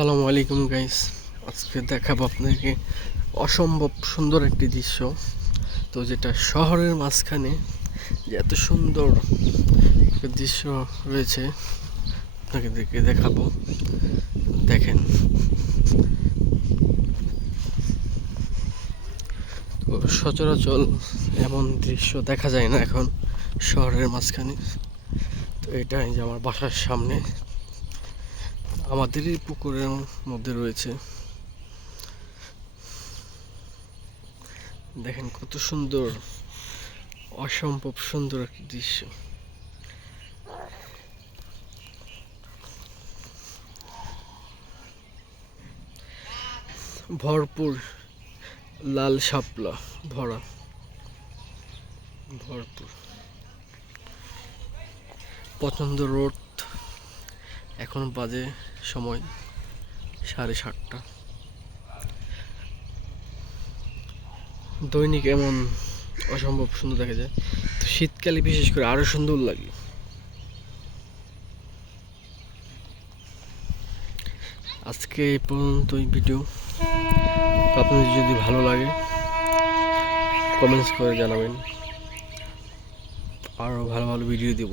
আসসালামু আলাইকুম গাইস। আজকে দেখাবো আপনাকে অসম্ভব সুন্দর একটি দৃশ্য। তো যেটা শহরের মাঝখানে যে এত সুন্দর একটা দৃশ্য রয়েছে আপনাকে দেখাবো। দেখেন, তো সচরাচর এমন দৃশ্য দেখা যায় না এখন শহরের মাঝখানে। তো এটাই যে আমার বাসার সামনে আমাদেরই পুকুরের মধ্যে রয়েছে। দেখেন কত সুন্দর, অসম্ভব সুন্দর একটি দৃশ্য। ভরপুর লাল শাপলা ভরা, ভরপুর পছন্দ রোড। এখন বাজে সময় 7:30। দৈনিক এমন অসম্ভব সুন্দর দেখা যায়, তো শীতকালে বিশেষ করে আরো সুন্দর লাগে। আজকে এই পর্যন্তই ভিডিও। তো আপনাদের যদি ভালো লাগে কমেন্টস করে জানাবেন, আরো ভালো ভালো ভিডিও দেব।